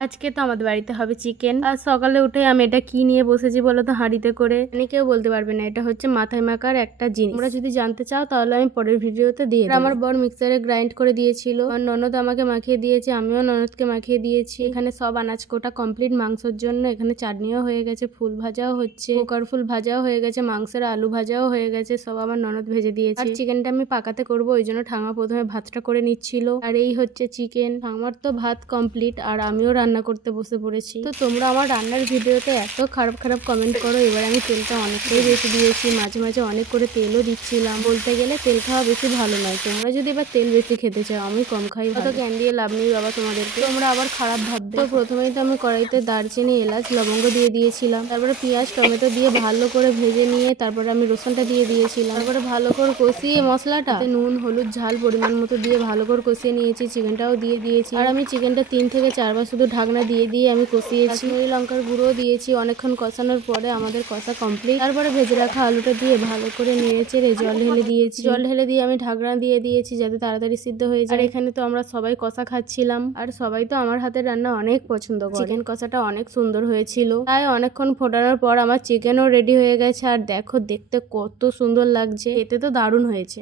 আজকে তো আমাদের বাড়িতে হবে চিকেন। আর সকালে উঠে আমি এটা কি নিয়ে বসেছি বলতো, হাঁড়িতে করে। কেউ বলতে পারবে না এটা হচ্ছে মাথায় মাখার একটা জিনিস। তোমরা যদি জানতে চাও তাহলে আমি পরের ভিডিওতে দিয়ে দেব। আমার বর মিক্সারে গ্রাইন্ড করে দিয়েছিল, আমার ননদ আমাকে মাখিয়ে দিয়েছে, আমিও ননদকে মাখিয়ে দিয়েছি। এখানে সব আনাজ কোটা কমপ্লিট মাংসের জন্য। এখানে চাটনিও হয়ে গেছে, ফুল ভাজাও হচ্ছে, কুকার ফুল ভাজাও হয়ে গেছে, মাংসের আলু ভাজাও হয়ে গেছে, সব আমার ননদ ভেজে দিয়েছে। আর চিকেনটা আমি পাকাতে করবো, ওই জন্য ঠাঙা প্রথমে ভাতটা করে নিচ্ছিল। আর এই হচ্ছে চিকেন। আমার তো ভাত কমপ্লিট আর আমিও রান্না করতে বসে পড়েছি। তো তোমরা আমার রান্নার ভিডিওতে এত খারাপ খারাপ কমেন্ট করো। এবার আমি তেলটা অনেকটাই বেশি দিয়েছি, মাঝে মাঝে অনেক করে তেলও দিচ্ছিলাম। বলতে গেলে তেল খাওয়া বেশি ভালো নয়। তোমরা যদি এবার তেল বেশি খেতে চাও, আমি কম খাই, তো জ্ঞান দিয়ে লাভ নেই বাবা তোমাদেরকে, তোমরা আবার খারাপ ভাববে। তো প্রথমেই তো আমি কড়াইতে দারচিনি, এলাচ, লবঙ্গ দিয়ে দিয়েছিলাম। তারপরে পেঁয়াজ, টমেটো দিয়ে ভালো করে ভেজে নিয়ে তারপরে আমি রসুনটা দিয়ে দিয়েছিলাম। তারপরে ভালো করে কষিয়ে মশলাটা নুন, হলুদ, ঝাল পরিমাণ মতো দিয়ে ভালো করে কষিয়ে নিয়েছি। চিকেনটাও দিয়ে দিয়েছি। আর আমি চিকেনটা 3 থেকে 4 বার শুধু ঢাকনা দিয়ে আমি কষিয়েছি। কাশ্মীরি লঙ্কার গুঁড়ো দিয়েছি। অনেকক্ষণ কষানোর পরে আমাদের কষা কমপ্লিট। তারপরে ভেজে রাখা আলুটা দিয়ে ভালো করে নেড়ে চেড়ে জল ঢেলে দিয়েছি। জল ঢেলে দিয়ে আমি ঢাকনা দিয়ে দিয়েছি যাতে তাড়াতাড়ি সিদ্ধ হয়ে যায়। আর এখানে তো আমরা সবাই কষা খাচ্ছিলাম, আর সবাই তো আমার হাতের রান্না অনেক পছন্দ করে। চিকেন কষাটা অনেক সুন্দর হয়েছিল। তাই অনেকক্ষণ ফোটানোর পর আমার চিকেনও রেডি হয়ে গেছে। আর দেখো দেখতে কত সুন্দর লাগছে, খেতে তো দারুণ হয়েছে।